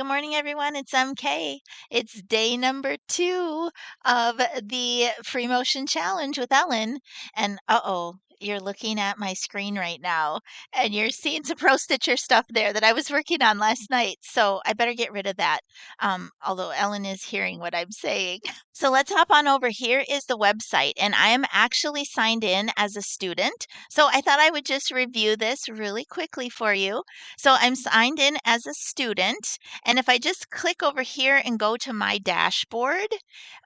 Good morning, everyone. It's MK. It's day number 2 of the Free Motion Challenge with Ellen. And you're looking at my screen right now, and you're seeing some Pro Stitcher stuff there that I was working on last night. So I better get rid of that. Although Ellen is hearing what I'm saying. So let's hop on over. Here is the website, and I am actually signed in as a student. So I thought I would just review this really quickly for you. So I'm signed in as a student. And if I just click over here and go to my dashboard,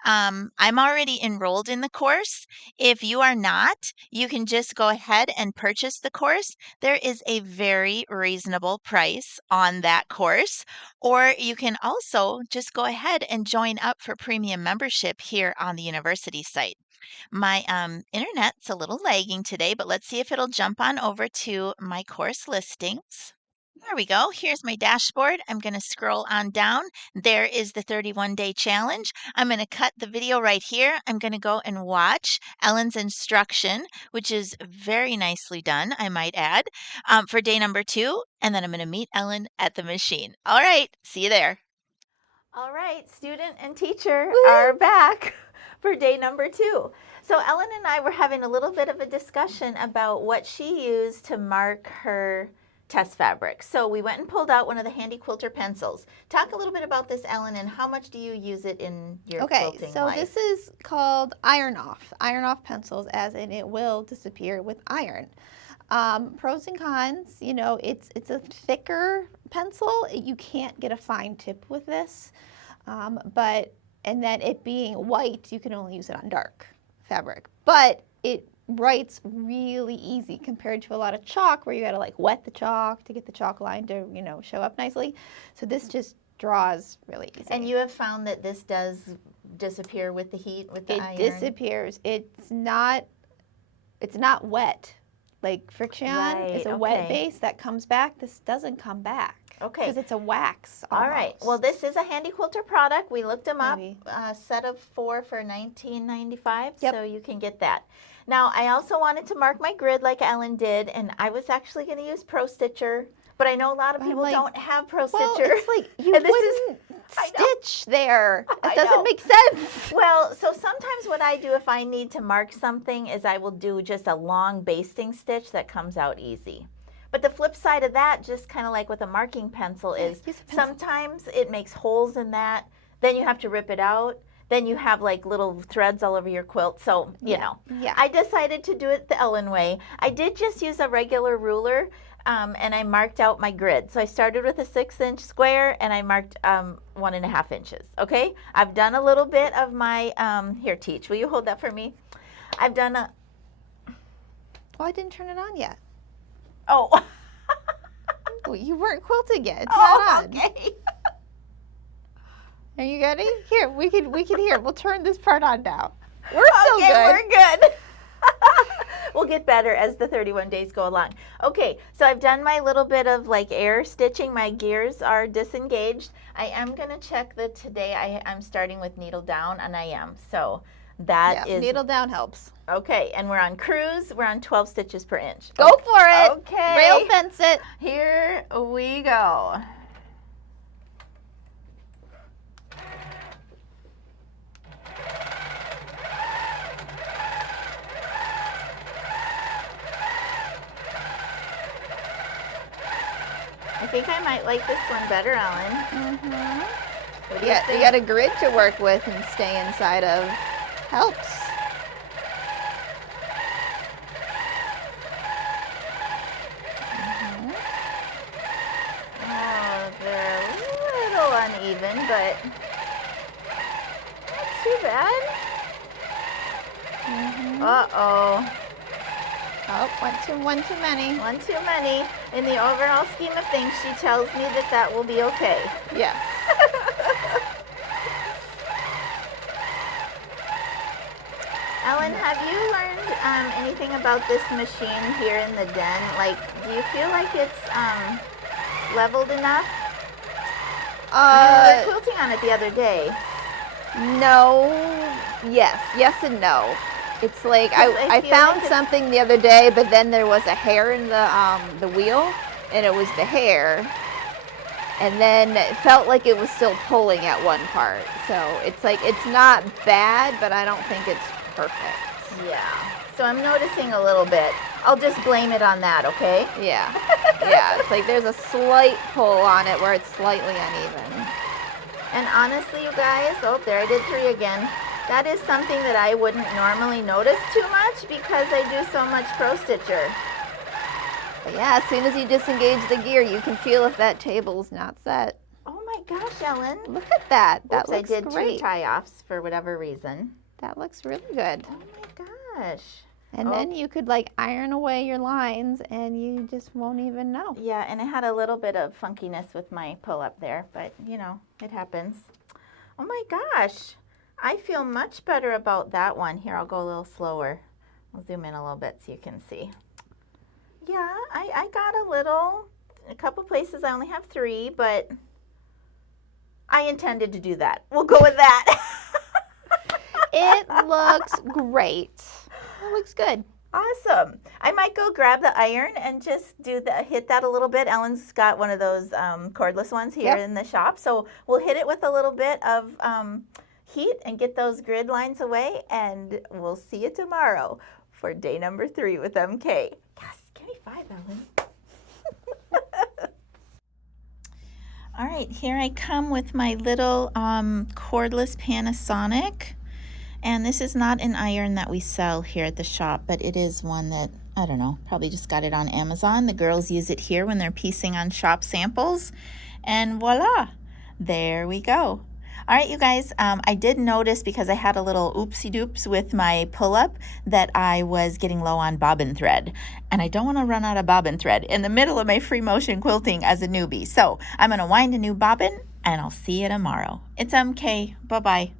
I'm already enrolled in the course. If you are not, you can just go ahead and purchase the course. There is a very reasonable price on that course. Or you can also just go ahead and join up for premium membership here on the university site. My internet's a little lagging today, but let's see if it'll jump on over to my course listings. There we go. Here's my dashboard. I'm going to scroll on down. There is the 31-day challenge. I'm going to cut the video right here. I'm going to go and watch Ellen's instruction, which is very nicely done, I might add, for day number 2. And then I'm going to meet Ellen at the machine. All right. See you there. All right. Student and teacher are back for day number 2. So Ellen and I were having a little bit of a discussion about what she used to mark her test fabric. So we went and pulled out one of the handy quilter pencils. Talk a little bit about this, Ellen, and how much do you use it in your quilting life? Okay, so this is called iron off pencils, as in it will disappear with iron. Pros and cons, you know, it's a thicker pencil. You can't get a fine tip with this, and then it being white, you can only use it on dark fabric. But it writes really easy compared to a lot of chalk where you gotta like wet the chalk to get the chalk line to, you know, show up nicely. So this just draws really easy. And you have found that this does disappear with the heat, with the iron? It disappears. It's not wet. Like Friction is a wet base that comes back. This doesn't come back. Okay. Because it's a wax almost. All right. Well, this is a handy quilter product. We looked them up. A set of 4 for $19.95. Yep. So you can get that. Now, I also wanted to mark my grid like Ellen did, and I was actually going to use Pro Stitcher, but I know a lot of people don't have Pro Stitcher. Well, it's like you wouldn't stitch there. It doesn't make sense. Well, so sometimes what I do if I need to mark something is I will do just a long basting stitch that comes out easy. But the flip side of that, just kind of like with a marking pencil, is sometimes it makes holes in that. Then you have to rip it out. Then you have like little threads all over your quilt. So, you know, I decided to do it the Ellen way. I did just use a regular ruler and I marked out my grid. So I started with a 6-inch square and I marked 1.5 inches. Okay, I've done a little bit of my, here, Teach, will you hold that for me? I've done a... Oh, I didn't turn it on yet. Oh. Well, you weren't quilting yet. It's not on. Okay. Are you ready? Here, we can hear. We'll turn this part on now. We're still good. We're good. We'll get better as the 31 days go along. Okay, so I've done my little bit of like air stitching. My gears are disengaged. I am going to check that today I'm starting with needle down, and I am. So that is... needle down helps. Okay, and we're on cruise. We're on 12 stitches per inch. Go for it. Okay. Rail fence it. Here we go. I think I might like this one better, Ellen. You got a grid to work with and stay inside of. Helps. Oh, they're a little uneven, but not too bad. Uh-oh. Oh, one too many. One too many. In the overall scheme of things, she tells me that will be okay. Yes. Ellen, have you learned anything about this machine here in the den? Like, do you feel like it's leveled enough? You were quilting on it the other day. No. Yes and no. It's like I found something the other day, but then there was a hair in the wheel, and it was the hair. And then it felt like it was still pulling at one part. So it's like, it's not bad, but I don't think it's perfect. Yeah. So I'm noticing a little bit. I'll just blame it on that, okay? Yeah. Yeah, it's like there's a slight pull on it where it's slightly uneven. And honestly, you guys, oh, there I did 3 again. That is something that I wouldn't normally notice too much because I do so much Pro Stitcher. But yeah, as soon as you disengage the gear, you can feel if that table's not set. Oh my gosh, Ellen. Look at that. That Oops, looks I did great. 2 tie-offs for whatever reason. That looks really good. Oh my gosh. And then you could like iron away your lines and you just won't even know. Yeah, and I had a little bit of funkiness with my pull-up there, but you know, it happens. Oh my gosh. I feel much better about that one. Here, I'll go a little slower. I'll zoom in a little bit so you can see. Yeah, I got a couple places I only have 3, but I intended to do that. We'll go with that. It looks great. It looks good. Awesome. I might go grab the iron and just hit that a little bit. Ellen's got one of those cordless ones here in the shop. So we'll hit it with a little bit of heat and get those grid lines away. And we'll see you tomorrow for day number 3 with MK. Yes, give me 5, Ellen. All right, here I come with my little cordless Panasonic. And this is not an iron that we sell here at the shop, but it is one that, I don't know, probably just got it on Amazon. The girls use it here when they're piecing on shop samples. And voila, there we go. All right, you guys, I did notice because I had a little oopsie doops with my pull-up that I was getting low on bobbin thread. And I don't want to run out of bobbin thread in the middle of my free motion quilting as a newbie. So I'm going to wind a new bobbin and I'll see you tomorrow. It's MK. Bye-bye.